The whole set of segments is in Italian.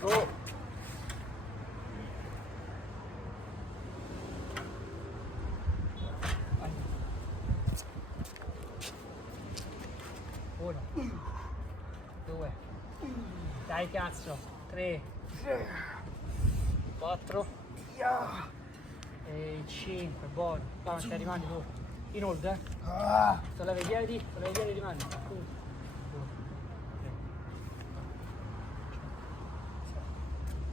Oh. Uno, due, dai cazzo, 3, 4 e 5, buono. Vai, te rimani tu. In hold, eh? Solleva i piedi, rimani. 1, 2, 3, 4, 5,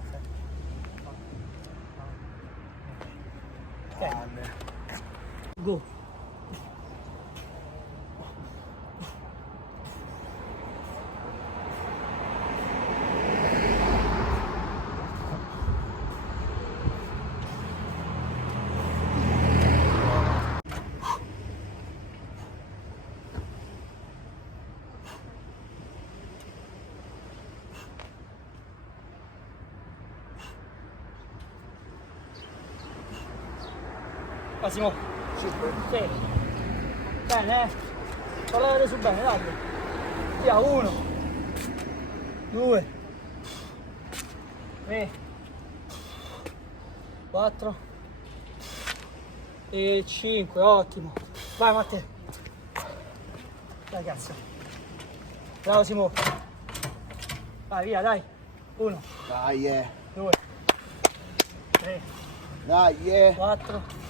6, 7, 8, 9, 10. Go. Massimo. 5. Sì. Bene, sollevate su bene, dai. Via, 1, 2, 3, 4 e 5, ottimo. Vai Matteo. Dai cazzo. Bravo Simo. Vai via, dai. 1. Dai, 2, 3, dai, 4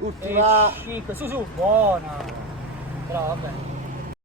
ultima. e 5, su, buona. Bravo, vabbè.